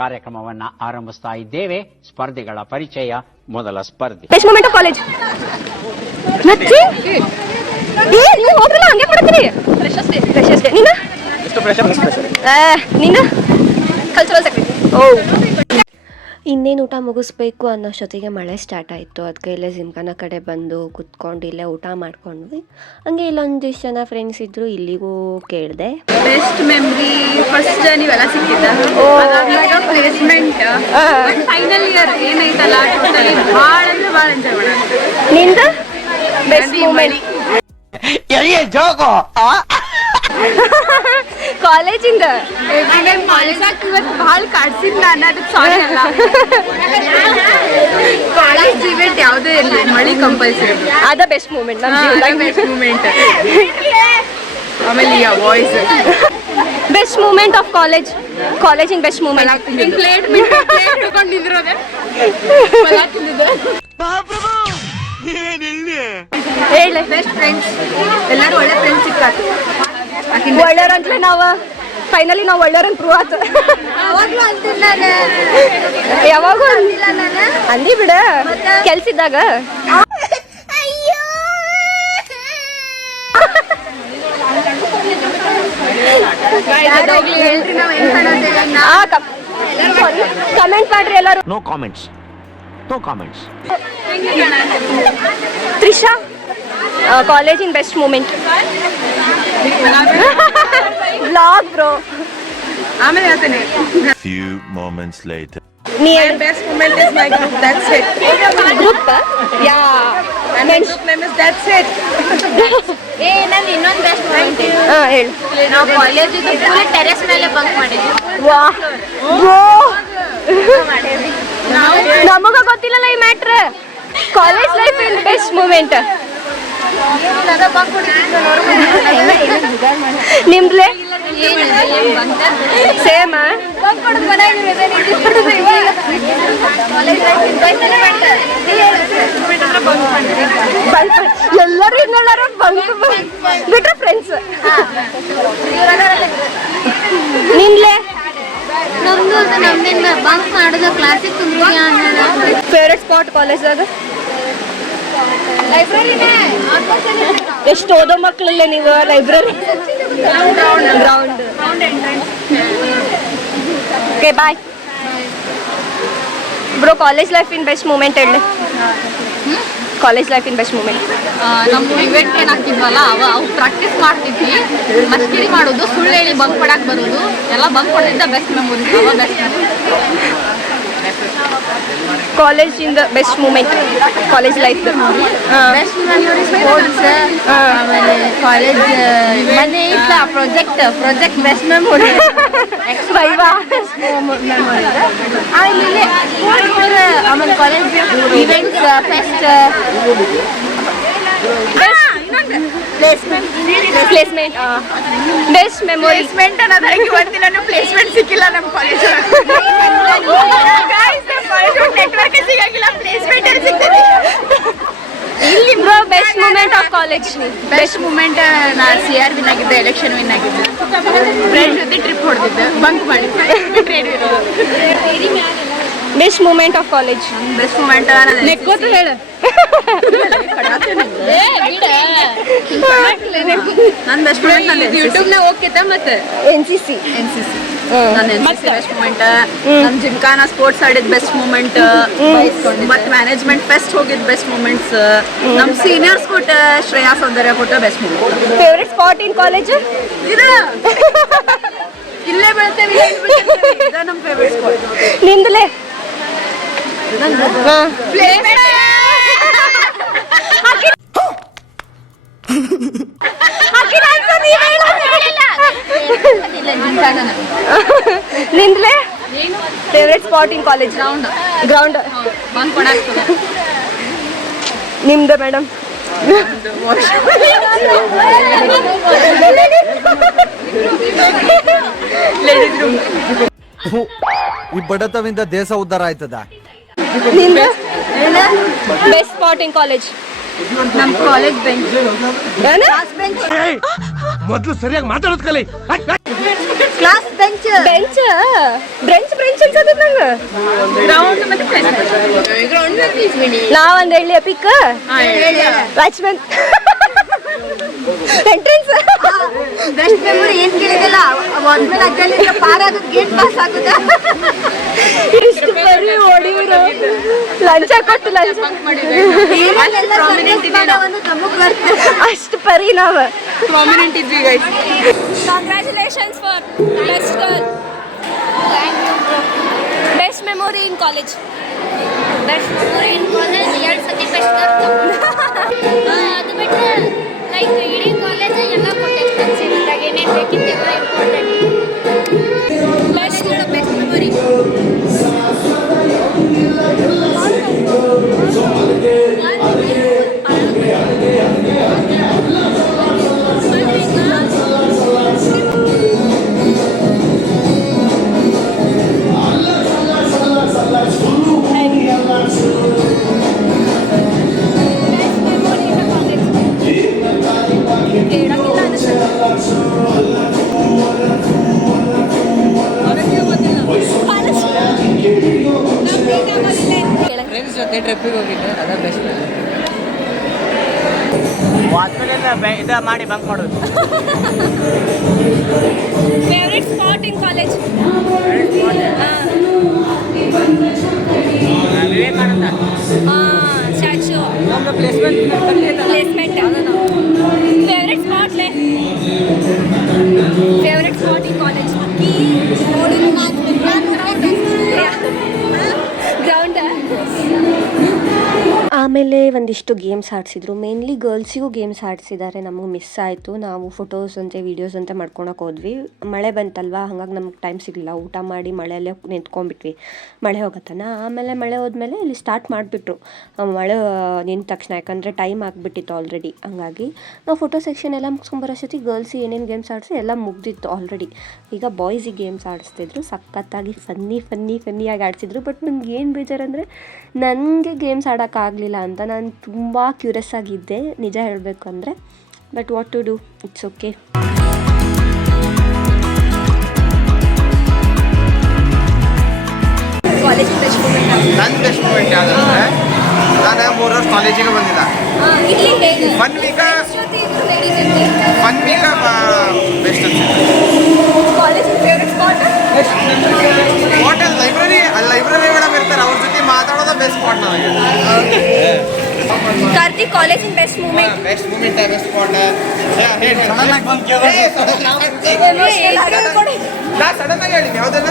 ಕಾರ್ಯಕ್ರಮವನ್ನ ಆರಂಭಿಸ್ತಾ ಇದ್ದೇವೆ. ಸ್ಪರ್ಧಿಗಳ ಪರಿಚಯ. ಮೊದಲ ಸ್ಪರ್ಧಿ ಕಾಲೇಜ್ ಇನ್ನೇನು ಊಟ ಮುಗಿಸ್ಬೇಕು ಅನ್ನೋಷ್ಟೊತ್ತಿಗೆ ಮಳೆ ಸ್ಟಾರ್ಟ್ ಆಯಿತು. ಅದಕ್ಕೆ ಇಲ್ಲೇ ಜಿಮ್ಖಾನ ಕಡೆ ಬಂದು ಕುತ್ಕೊಂಡು ಇಲ್ಲೇ ಊಟ ಮಾಡ್ಕೊಂಡ್ವಿ. ಹಂಗೆ ಇಲ್ಲೊಂದಿಷ್ಟು ಜನ ಫ್ರೆಂಡ್ಸ್ ಇದ್ರು, ಇಲ್ಲಿಗೂ ಕೇಳಿದೆ. ಬೆಸ್ಟ್ ಮೆಮರಿ ಫಸ್ಟ್ ನೀವೆಲ್ಲ ಸಿಕ್ಕಿದ್ದ ಪ್ಲೇಸ್ಮೆಂಟ್ ಫೈನಲ್ ಇಯರ್ ಏನೈತಲ್ಲ ಭಾಳ ಅಂದ್ರೆ ಭಾಳ ಎಂಜಾಯ್ ಮಾಡೋದು. ನಿಂದ ಬೆಸ್ಟ್ ಮೂಮೆಂಟ್ ಕಾಲೇಜಿಂದ ಇವತ್ತು ಭಾಳ ಕಾಡ್ಸಿದ್ ನಾನು ಅದಕ್ಕೆ ಸಾರಿ ಅಲ್ಲ. ಕಾಲೇಜ್ ಇವೆಂಟ್ ಯಾವುದೇ ಇರಲಿ ಮಳಿ ಕಂಪಲ್ಸರಿ ಅದ ಬೆಸ್ಟ್ ಮೂಮೆಂಟ್ ನಮ್ಮ ಜೀವನದಾಗ. Best moment. ಆಮೇಲೆ ವಾಯ್ಸ್ ಬೆಸ್ಟ್ ಮೂಮೆಂಟ್ ಆಫ್ ಕಾಲೇಜಿನ ಬೆಸ್ಟ್ ಮೂಮೆಂಟ್. ಪ್ಲೇಟ್ ಹಿಡ್ಕೊಂಡಿದ್ರು ಹೇಳಿ. ಬೆಸ್ಟ್ ಫ್ರೆಂಡ್ಸ್ ಎಲ್ಲರೂ ಒಳ್ಳೆ ಫ್ರೆಂಡ್ಸ್ ಸಿಕ್ಕಾತು. ಒಳ್ಳೆಯವ್ರಂತಲೇ ನಾವು ಫೈನಲಿ ನಾವು ಒಳ್ಳೆಯವ್ರಂತ ಪ್ರೂವ್ ಆತು. ಯಾವಾಗೂ ಅಂದಿ ಬಿಡ ಕೆಲ್ಸಿದ್ದಾಗ. ಕಮೆಂಟ್ ಮಾಡ್ರಿ ಎಲ್ಲರೂ. No comments. ತ್ರಿಷಾ ಕಾಲೇಜಿನ ಬೆಸ್ಟ್ ಮೂಮೆಂಟ್ ವ್ಲಾಗ್ ಬ್ರೋ. ಆಮೇಲೆ ಹೇಳ್ತೇನೆ. Few moments later. ನೀ Best moment is my group. That's it. Group yeah And my group name is That's It. ನಾನು ಇನ್ನೊಂದು ಬೆಸ್ಟ್ ಮೂಮೆಂಟ್ ಹೇಳು. ನಾವು ಕಾಲೇಜ್ ಫುಲ್ ಟೆರೆಸ್ ಮೇಲೆ ಬಂಕ್ ಮಾಡಿದ್ವಿ. ವಾ ನಮಗ ಗೊತ್ತಿಲ್ಲಲ್ಲ ಈ matter. College life in best moment. ನಿಮ್ದ್ಲೆ ಸೇಮ್ ಎಲ್ಲರೂ ಇನ್ನೆಲ್ಲರೂ ಬಂಕ್ ಬಿಟ್ರೆ ಫ್ರೆಂಡ್ಸ್. ನಿಮ್ಲೆ ನಮ್ದಿಂದ ಬಂಕ್ ಮಾಡೋದು ಕ್ಲಾಸಿಗೆ ತುಂಬ ಫೇವ್ರೆಟ್ ಸ್ಪಾಟ್ ಕಾಲೇಜ್ದಾಗ ಎಷ್ಟು ಓದೋ ಮಕ್ಕಳಲ್ಲೇ ನೀವು library ground. Okay bye bro. College life in best moment ಹೇಳಿ. College life in best moment. ನಮ್ಮ ಇವೆಂಟ್ ಏನು ಹಾಕಿದ್ವಲ್ಲ ಅವು ಪ್ರಾಕ್ಟೀಸ್ ಮಾಡ್ತಿದ್ವಿ. ಮಸ್ಕಿರಿ ಮಾಡೋದು, ಸುಳ್ಳು ಹೇಳಿ ಬಂಕ್ ಮಾಡಕ್ಕೆ ಬರೋದು ಎಲ್ಲ ಬಂಕ್ ಹೊಡೆದಿದ್ದ ಬೆಸ್ಟ್ ಮೆಮೊರಿ. ಬೆಸ್ಟ್ ಕಾಲೇಜ್ ಇಂದ best moment college life. Best memory sports. ಆಮೇಲೆ ಕಾಲೇಜ್ ಮನೆ ಇಟ್ಲ ಪ್ರಾಜೆಕ್ಟ್ ಬೆಸ್ಟ್ ಮೆಮೊರಿ. ಆಮೇಲೆ ಆಮೇಲೆ college events fest placement best memory. Placement ಅನ್ನೋದಾಗಿ ಒಂದಿನ ಪ್ಲೇಸ್ಮೆಂಟ್ ಸಿಕ್ಕಿಲ್ಲ ನಮ್ಮ ಕಾಲೇಜ್. ನೆಟ್ವರ್ಕ್ ಸಿಗಂಗಿಲ್ಲ, ಪ್ಲೇಸ್ಮೆಂಟ್ ಸಿಗ್ತದೆ ಇಲ್ಲಿ bro. Best moment of college. Best moment ನಾ CR ವಿನ್ ಆಗಿದ್ದೆ, ಎಲೆಕ್ಷನ್ ವಿನ್ ಆಗಿದ್ದೆ, ಫ್ರೆಂಡ್ ಜೊತೆ ಟ್ರಿಪ್ ಹೊಡೆದಿದ್ದೆ, ಬಂಕ್ ಮಾಡಿದ್ದೆ. Best moment of college. Best moment ನೆಕ್ಕೋತ ಹೇಳು. ನನ್ನ ಬೆಸ್ಟ್ ಮೂಮೆಂಟ್ ಯೂಟ್ಯೂಬ್ನಾಗ ಹೋಗ್ತೈತೆ. ಮತ್ತೆ NCC ನನ್ನ ಬೆಸ್ಟ್ ಮೂಮೆಂಟ್. ನಮ್ಮ ಜಿಮ್ಖಾನ ಸ್ಪೋರ್ಟ್ಸ್ ಆಡಿದ ಬೆಸ್ಟ್ ಮೂಮೆಂಟ್. ಮತ್ತೆ ಮ್ಯಾನೇಜ್ಮೆಂಟ್ ಫೆಸ್ಟ್ ಹೋಗಿದ್ ಬೆಸ್ಟ್ ಮೂಮೆಂಟ್ಸ್. ನಮ್ಮ ಸೀನಿಯರ್ಸ್ ಕೊಟ್ಟ ಶ್ರೇಯಾ ಸೌಂದರ್ಯ ಕೊಟ್ಟ best moment. Favourite spot in college ಇದು ಇಲ್ಲೇ ಬೆಳ್ತೇವೆ, ನಮ್ಮ ಫೇವ್ರೆಟ್ ಸ್ಪಾಟ್. ನಿಂದಲೇ ನಿಂದಲೇ favourite spot in college. Ground bunk Kodak. ನಿಮ್ದು ಮೇಡಮ್. ಈ ಬಡತವಿಂದ ದೇಶ ಉದ್ಧಾರ ಆಯ್ತದ. ನಿಂದು ಬೆಸ್ಟ್ ಸ್ಪಾಟ್ ಇನ್ ಕಾಲೇಜ್. ನಮ್ಮ ಕಾಲೇಜ್ ಬೆಂಚ್. ಮೊದಲು ಸರಿಯಾಗಿ ಮಾತಾಡೋದ್ ಕಲಿ. ಕ್ಲಾಸ್ ಬೆಂಚ್ ಬೆಂಚ್ ಅನ್ಸದ ನಂಗೆ. ಗ್ರೌಂಡ್ ಮತ್ತೆ ಗ್ರೌಂಡ್ ನಾವೊಂದು ಹೇಳಿ ಪಿಕ್ ವಾಚ್ಮನ್ ಎಂಟ್ರೆನ್ಸ್ ಬೆಸ್ಟ್ ಮೆಮೊರಿ ಏನ್ ಕೇಳಿದಲ್ಲ ಒಂದ್ಮೇಲೆ ಅಜ್ಜಲ್ಲಿ ಪಾರ ಆಗೋದು ಗೇಟ್ ಪಾಸ್ ಆಗುದ ಇಷ್ಟು ಬರೀ ಹೊಡಿದ್ರು ಲಂಚ ಕೊಟ್ಟು ಲಂಚ ಅಷ್ಟು ಪರಿ ನಾವು ಪ್ರಾಮಿನೆಂಟ್ ಇದ್ವಿ guys. Congratulations for best girl. Best memory in college. Best memory in college 2 ಸತಿ ಬೆಸ್ಟ್ ಅದು ಬಿಟ್ಟರೆ ಲೈಕ್ ಇಡೀ ಕಾಲೇಜ್ ಎಲ್ಲ ಕೊಟ್ಟಿರ್ತಾರೆ ಜೀವನದಾಗ ಏನೇನು ಬೇಕಿತ್ತೆಲ್ಲ ಇಂಪಾರ್ಟೆಂಟ್. ಬೆಸ್ಟ್ ಮೆಮೊರಿ ಫ್ರೆಂಡ್ಸ್ ಜೊತೆ ಟ್ರಿಪ್ಪಿಗೆ ಹೋಗಿದ್ದೆ, ಅದ ಬೆಸ್ಟ್. ಇದು ಮಾಡಿ ಬಂಕ್ ಮಾಡೋದು. Favourite spot in college. Vivekananda statue ನಮ್ದು ಪ್ಲೇಸ್ಮೆಂಟ್ ಫೇವ್ರೆಟ್ ಸ್ಪಾಟ್ಲೆ. Favourite spot in college ground. ಆಮೇಲೆ ಒಂದಿಷ್ಟು ಗೇಮ್ಸ್ ಆಡಿಸಿದ್ರು. ಮೇನ್ಲಿ ಗರ್ಲ್ಸಿಗೂ ಗೇಮ್ಸ್ ಆಡಿಸಿದ್ದಾರೆ. ನಮಗೆ ಮಿಸ್ ಆಯಿತು. ನಾವು ಫೋಟೋಸ್ ಅಂತೆ ವೀಡಿಯೋಸ್ ಅಂತ ಮಾಡ್ಕೊಳಕ್ಕೆ ಹೋದ್ವಿ. ಮಳೆ ಬಂತಲ್ವಾ, ಹಾಗಾಗಿ ನಮ್ಗೆ ಟೈಮ್ ಸಿಗಲಿಲ್ಲ. ಊಟ ಮಾಡಿ ಮಳೆಯಲ್ಲೇ ನಿಂತ್ಕೊಂಡ್ಬಿಟ್ವಿ ಮಳೆ ಹೋಗತ್ತನ. ಆಮೇಲೆ ಮಳೆ ಹೋದ್ಮೇಲೆ ಇಲ್ಲಿ ಸ್ಟಾರ್ಟ್ ಮಾಡಿಬಿಟ್ರು ಮಳೆ ನಿಂತ ತಕ್ಷಣ, ಯಾಕಂದರೆ ಟೈಮ್ ಆಗಿಬಿಟ್ಟಿತ್ತು ಆಲ್ರೆಡಿ. ಹಂಗಾಗಿ ನಾವು ಫೋಟೋ ಸೆಕ್ಷನ್ ಎಲ್ಲ ಮುಗಿಸ್ಕೊಂಬರೋಷ್ಟೊತ್ತಿಗೆ ಗರ್ಲ್ಸಿಗೆ ಏನೇನು ಗೇಮ್ಸ್ ಆಡಿಸಿ ಎಲ್ಲ ಮುಗ್ದಿತ್ತು ಆಲ್ರೆಡಿ. ಈಗ ಬಾಯ್ಸಿಗೆ ಗೇಮ್ಸ್ ಆಡಿಸ್ತಿದ್ರು. ಸಖತ್ತಾಗಿ ಫನ್ನಿಯಾಗಿ ಆಡಿಸಿದ್ರು. ಬಟ್ ನಂಗೆ ಏನು ಬೇಜಾರಂದರೆ ನನಗೆ ಗೇಮ್ಸ್ ಆಡೋಕ್ಕಾಗಲಿಲ್ಲ ಅಂತ ನಾನು ತುಂಬ ಕ್ಯೂರಿಯಸ್ ಆಗಿದ್ದೆ ನಿಜ ಹೇಳಬೇಕು ಅಂದರೆ. But what to do, it's okay. College best moment. ನನ್ನ ಬೆಸ್ಟ್ ಮೂಮೆಂಟ್ ಯಾವುದಂದ್ರೆ, ನಾನು 3 ವರ್ಷ ಕಾಲೇಜಿಗೆ ಬಂದಿಲ್ಲ. ಒನ್ ವೀಕ ಬೆಸ್ಟ್ ಅನ್ಸುತ್ತೆ. College favourite spot hotel library madam ಇರ್ತಾರೆ, ಅವ್ರ ಜೊತೆ ಮಾತಾಡೋದು ಬೆಸ್ಟ್ ಸ್ಪಾಟ್ ನನಗೆ. ಕಾರ್ತಿಕ್ ಕಾಲೇಜಿನ best moment. Best moment best spot sudden ಆಗಿ ಹೇಳಿ ಯಾವುದನ್ನ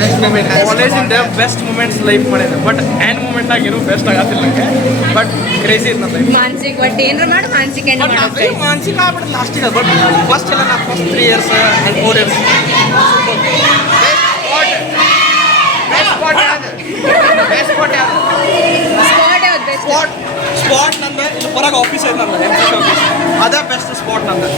ಬೆಸ್ಟ್ ಮೂಮೆಂಟ್. ಕಾಲೇಜಿಂದ ಬೆಸ್ಟ್ ಮೂಮೆಂಟ್ಸ್ ಲೈಫ್ ಮಾಡಿದೆ, ಬಟ್ ಆ್ಯಂಡ್ ಮೂಮೆಂಟ್ ಆಗಿರೋ ಬೆಸ್ಟ್ ಆಗತ್ತಿಲ್ಲ ನನಗೆ. ಬಟ್ ಕ್ರೇಜಿ ಇತ್ತು ನನ್ನ ಲೈಫ್. ಮಾನಸಿಕ ಒಟ್ಟು ಏನಾರ ಮಾಡಿ ಮಾನಸಿಕ ಮಾನಸಿಕ ಆಗ್ಬಿಟ್ಟು ಲಾಸ್ಟಿಗೆ. ಬಟ್ ಫಸ್ಟ್ ಎಲ್ಲ ನಾನು first 3 years and 4 years spot ನಂದು ಹೊರಗೆ ಆಫೀಸ್ ಐತೆ ನಂದು ಆಫೀಸ್, ಅದೇ ಬೆಸ್ಟ್ ಸ್ಪಾಟ್ ನಂದು.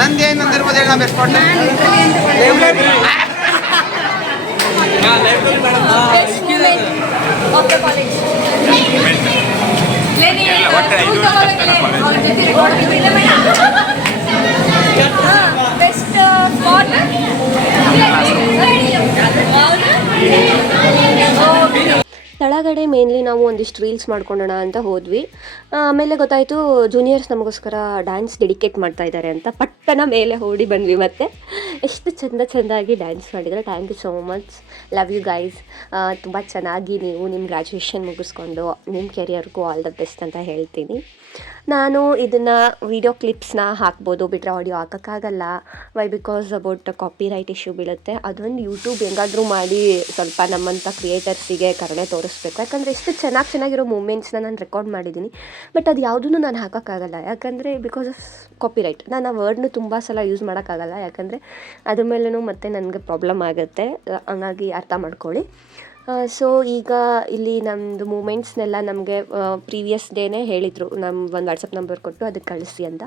ನಂದೇನಂದಿರ್ಬೋದು ಹೇಳ ಬೆಸ್ಟ್ ಸ್ಪಾಟ್. ಬೆಸ್ಟ್ ಸ್ಪಾಟ್ ಕೆಳಗಡೆ ಮೇನ್ಲಿ ನಾವು ಒಂದಿಷ್ಟು ರೀಲ್ಸ್ ಮಾಡ್ಕೊಳ್ಳೋಣ ಅಂತ ಹೋದ್ವಿ. ಆಮೇಲೆ ಗೊತ್ತಾಯಿತು ಜೂನಿಯರ್ಸ್ ನಮಗೋಸ್ಕರ ಡ್ಯಾನ್ಸ್ ಡೆಡಿಕೇಟ್ ಮಾಡ್ತಾ ಇದ್ದಾರೆ ಅಂತ. ಪಟ್ಟನ ಮೇಲೆ ಓಡಿ ಬಂದ್ವಿ. ಮತ್ತು ಎಷ್ಟು ಚೆಂದಾಗಿ ಡ್ಯಾನ್ಸ್ ಮಾಡಿದರೆ. Thank you so much, love you guys. ತುಂಬ ಚೆನ್ನಾಗಿ ನೀವು ನಿಮ್ಮ ಗ್ರ್ಯಾಜುಯೇಷನ್ ಮುಗಿಸ್ಕೊಂಡು ನಿಮ್ಮ ಕೆರಿಯರ್ಗೂ ಆಲ್ ದ ಬೆಸ್ಟ್ ಅಂತ ಹೇಳ್ತೀನಿ. ನಾನು ಇದನ್ನು ವೀಡಿಯೋ ಕ್ಲಿಪ್ಸ್ನ ಹಾಕ್ಬೋದು, ಬಿಟ್ಟರೆ ಆಡಿಯೋ ಹಾಕೋಕ್ಕಾಗಲ್ಲ. Why because about copyright issue ಬೀಳುತ್ತೆ. ಅದೊಂದು ಯೂಟ್ಯೂಬ್ ಹೆಂಗಾದರೂ ಮಾಡಿ ಸ್ವಲ್ಪ ನಮ್ಮಂಥ ಕ್ರಿಯೇಟರ್ಸಿಗೆ ಕರುಣೆ ತೋರಿಸ್ಬೇಕು. ಯಾಕಂದರೆ ಎಷ್ಟು ಚೆನ್ನಾಗಿರೋ ಮೂಮೆಂಟ್ಸ್ನ ನಾನು ರೆಕಾರ್ಡ್ ಮಾಡಿದ್ದೀನಿ. ಬಟ್ ಅದು ಯಾವುದೂ ನಾನು ಹಾಕೋಕ್ಕಾಗಲ್ಲ, ಯಾಕಂದರೆ ಬಿಕಾಸ್ ಆಫ್ ಕಾಪಿರೈಟ್. ನಾನು ಆ ವರ್ಡ್ನು ತುಂಬ ಸಲ ಯೂಸ್ ಮಾಡೋಕ್ಕಾಗಲ್ಲ, ಯಾಕಂದರೆ ಅದ್ರ ಮೇಲೂ ಮತ್ತೆ ನನಗೆ ಪ್ರಾಬ್ಲಮ್ ಆಗುತ್ತೆ. ಹಂಗಾಗಿ ಅರ್ಥ ಮಾಡ್ಕೊಳ್ಳಿ. ಸೊ ಈಗ ಇಲ್ಲಿ ನಮ್ಮದು ಮೂಮೆಂಟ್ಸ್ನೆಲ್ಲ ನಮಗೆ ಪ್ರೀವಿಯಸ್ ಡೇನೇ ಹೇಳಿದರು. ನಮ್ಮ ಒಂದು ವಾಟ್ಸಪ್ ನಂಬರ್ ಕೊಟ್ಟು ಅದಕ್ಕೆ ಕಳಿಸಿ ಅಂತ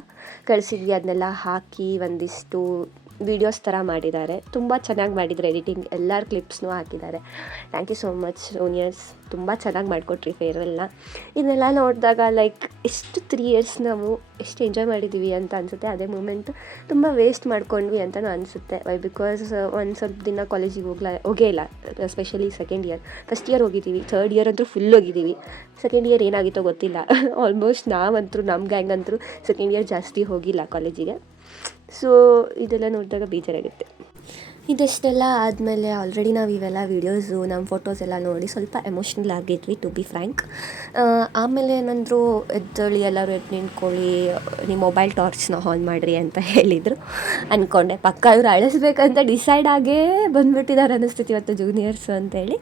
ಕಳಿಸಿದ್ವಿ. ಅದನ್ನೆಲ್ಲ ಹಾಕಿ ಒಂದಿಷ್ಟು ವೀಡಿಯೋಸ್ ಥರ ಮಾಡಿದ್ದಾರೆ. ತುಂಬ ಚೆನ್ನಾಗಿ ಮಾಡಿದ್ರು ಎಡಿಟಿಂಗ್, ಎಲ್ಲರ ಕ್ಲಿಪ್ಸ್ನೂ ಹಾಕಿದ್ದಾರೆ. Thank you so much juniors, ತುಂಬ ಚೆನ್ನಾಗಿ ಮಾಡಿಕೊಟ್ರಿ ಫೇರ್ವೆಲ್ನ. ಇದನ್ನೆಲ್ಲ ನೋಡಿದಾಗ ಲೈಕ್ ಎಷ್ಟು 3 ಇಯರ್ಸ್ ನಾವು ಎಷ್ಟು ಎಂಜಾಯ್ ಮಾಡಿದ್ದೀವಿ ಅಂತ ಅನಿಸುತ್ತೆ. ಅದೇ ಮೂಮೆಂಟ್ ತುಂಬ ವೇಸ್ಟ್ ಮಾಡ್ಕೊಂಡ್ವಿ ಅಂತಲೂ ಅನಿಸುತ್ತೆ. ವೈ ಬಿಕಾಸ್ ಒಂದು ಸ್ವಲ್ಪ ದಿನ ಕಾಲೇಜಿಗೆ ಹೋಗೇ ಇಲ್ಲ, especially second year. First year ಹೋಗಿದ್ದೀವಿ, ಥರ್ಡ್ ಇಯರ್ ಅಂತೂ ಫುಲ್ ಹೋಗಿದ್ದೀವಿ. ಸೆಕೆಂಡ್ ಇಯರ್ ಏನಾಗಿತ್ತೋ ಗೊತ್ತಿಲ್ಲ. ಆಲ್ಮೋಸ್ಟ್ ನಾವಂತರೂ ನಮ್ಮ ಗ್ಯಾಂಗ್ ಅಂತೂ ಸೆಕೆಂಡ್ ಇಯರ್ ಜಾಸ್ತಿ ಹೋಗಿಲ್ಲ ಕಾಲೇಜಿಗೆ. ಸೊ ಇದೆಲ್ಲ ನೋಡಿದಾಗ ಬೇಜಾರಾಗುತ್ತೆ. ಇದಷ್ಟೆಲ್ಲ ಆದಮೇಲೆ ಆಲ್ರೆಡಿ ನಾವು ಇವೆಲ್ಲ ವೀಡಿಯೋಸು ನಮ್ಮ ಫೋಟೋಸ್ ಎಲ್ಲ ನೋಡಿ ಸ್ವಲ್ಪ ಎಮೋಷ್ನಲ್ ಆಗಿದ್ವಿ, ಟು ಬಿ ಫ್ರ್ಯಾಂಕ್. ಆಮೇಲೆ ಏನಂದ್ರು, ಎದ್ದೇಳಿ ಎಲ್ಲರೂ ಎದ್ದು ನಿಂತ್ಕೊಳ್ಳಿ, ನಿಮ್ಮ ಮೊಬೈಲ್ ಟಾರ್ಚ್ನ ಆನ್ ಮಾಡಿರಿ ಅಂತ ಹೇಳಿದರು. ಅಂದ್ಕೊಂಡೆ ಪಕ್ಕ ಇವ್ರು ಅಳಿಸ್ಬೇಕಂತ ಡಿಸೈಡ್ ಆಗೇ ಬಂದುಬಿಟ್ಟಿದ್ದಾರೆ ಅನ್ನಿಸ್ತಿತ್ತು ಇವತ್ತು ಜೂನಿಯರ್ಸ್ ಅಂತೇಳಿ.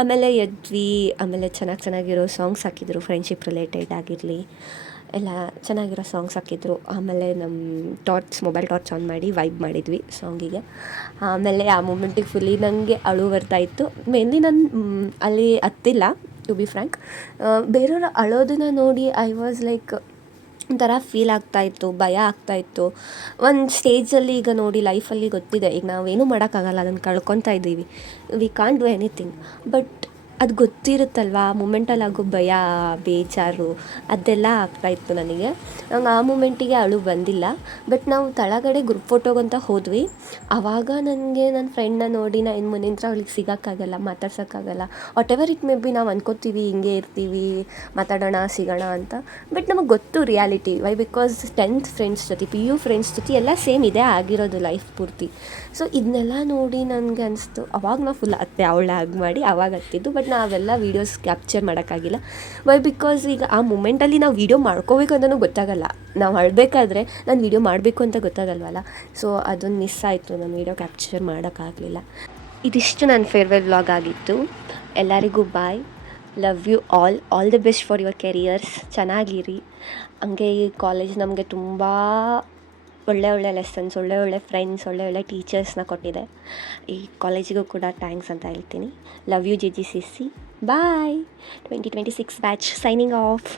ಆಮೇಲೆ ಎದ್ವಿ. ಆಮೇಲೆ ಚೆನ್ನಾಗಿರೋ ಸಾಂಗ್ಸ್ ಹಾಕಿದ್ರು, ಫ್ರೆಂಡ್ಶಿಪ್ ರಿಲೇಟೆಡ್ ಆಗಿರಲಿ ಎಲ್ಲ ಚೆನ್ನಾಗಿರೋ ಸಾಂಗ್ಸ್ ಹಾಕಿದ್ರು. ಆಮೇಲೆ ನಮ್ಮ ಮೊಬೈಲ್ ಟಾರ್ಚ್ ಆನ್ ಮಾಡಿ ವೈಬ್ ಮಾಡಿದ್ವಿ ಸಾಂಗಿಗೆ. ಆಮೇಲೆ ಆ ಮೂಮೆಂಟಿಗೆ ಫುಲ್ಲಿ ನನಗೆ ಅಳು ಬರ್ತಾಯಿತ್ತು. ಮೇನ್ಲಿ ನಾನು ಅಲ್ಲಿ ಹತ್ತಿಲ್ಲ, ಟು ಬಿ ಫ್ರ್ಯಾಂಕ್. ಬೇರೆಯವ್ರು ಅಳೋದನ್ನು ನೋಡಿ ಐ ವಾಸ್ ಲೈಕ್ ಒಂಥರ ಫೀಲ್ ಆಗ್ತಾಯಿತ್ತು, ಭಯ ಆಗ್ತಾಯಿತ್ತು. ಒಂದು ಸ್ಟೇಜಲ್ಲಿ ಈಗ ನೋಡಿ ಲೈಫಲ್ಲಿ ಗೊತ್ತಿದೆ, ಈಗ ನಾವೇನೂ ಮಾಡೋಕ್ಕಾಗಲ್ಲ, ಅದನ್ನು ಕಳ್ಕೊತಾ ಇದ್ದೀವಿ, we can't do anything. But ಅದು ಗೊತ್ತಿರುತ್ತಲ್ವ, ಮೂಮೆಂಟಲ್ಲಿ ಆಗೋ ಭಯ, ಬೇಜಾರು ಅದೆಲ್ಲ ಆಗ್ತಾಯಿತ್ತು ನನಗೆ. ನಂಗೆ ಆ ಮೂಮೆಂಟಿಗೆ ಅಳು ಬಂದಿಲ್ಲ. ಬಟ್ ನಾವು ತಳಗಡೆ ಗ್ರೂಪ್ ಫೋಟೋಗಂತ ಹೋದ್ವಿ. ಆವಾಗ ನನಗೆ ನನ್ನ ಫ್ರೆಂಡ್ನ ನೋಡಿ ನಾನು ಇನ್ನು ಮುಂದಿನ ಅವಳಿಗೆ ಸಿಗೋಕ್ಕಾಗಲ್ಲ, ಮಾತಾಡ್ಸೋಕ್ಕಾಗಲ್ಲ. Whatever it may be ನಾವು ಅಂದ್ಕೋತೀವಿ ಹಿಂಗೆ ಇರ್ತೀವಿ, ಮಾತಾಡೋಣ ಸಿಗೋಣ ಅಂತ. ಬಟ್ ನಮಗೆ ಗೊತ್ತು reality. Why because 10th friends ಜೊತೆ, PU ಫ್ರೆಂಡ್ಸ್ ಜೊತೆ ಎಲ್ಲ ಸೇಮ್ ಇದೆ ಆಗಿರೋದು ಲೈಫ್ ಪೂರ್ತಿ. ಸೊ ಇದನ್ನೆಲ್ಲ ನೋಡಿ ನನಗೆ ಅನಿಸ್ತು, ಅವಾಗ ನಾವು ಫುಲ್ ಅತ್ತೆ ಅವಳ ಆಗಿ ಮಾಡಿ ಅವಾಗ ಹತ್ತಿದ್ದು. ಬಟ್ ನಾವೆಲ್ಲ ವೀಡಿಯೋಸ್ ಕ್ಯಾಪ್ಚರ್ ಮಾಡೋಕ್ಕಾಗಿಲ್ಲ. ವೈ ಬಿಕಾಸ್ ಈಗ ಆ ಮೂಮೆಂಟಲ್ಲಿ ನಾವು ವೀಡಿಯೋ ಮಾಡ್ಕೋಬೇಕು ಅಂತಲೂ ಗೊತ್ತಾಗಲ್ಲ. ನಾವು ಅಳಬೇಕಾದ್ರೆ ನಾನು ವೀಡಿಯೋ ಮಾಡಬೇಕು ಅಂತ ಗೊತ್ತಾಗಲ್ವಲ್ಲ. ಸೊ ಅದೊಂದು ಮಿಸ್ ಆಯಿತು, ನಾನು ವೀಡಿಯೋ ಕ್ಯಾಪ್ಚರ್ ಮಾಡೋಕ್ಕಾಗಲಿಲ್ಲ. ಇದಿಷ್ಟು ನನ್ನ ಫೇರ್ವೆಲ್ ವ್ಲಾಗ್ ಆಗಿತ್ತು. ಎಲ್ಲರಿಗೂ bye, love you all the best for your careers. ಚೆನ್ನಾಗಿರಿ. ಹಂಗೆ ಈ ಕಾಲೇಜ್ ನಮಗೆ ತುಂಬ ಒಳ್ಳೆ ಲೆಸನ್ಸ್, ಒಳ್ಳೆ ಫ್ರೆಂಡ್ಸ್, ಒಳ್ಳೆ ಟೀಚರ್ಸ್ನ ಕೊಟ್ಟಿದೆ. ಈ ಕಾಲೇಜಿಗೂ ಕೂಡ ಥ್ಯಾಂಕ್ಸ್ ಅಂತ ಹೇಳ್ತೀನಿ. Love you JGCC. Bye. 2026 batch signing of.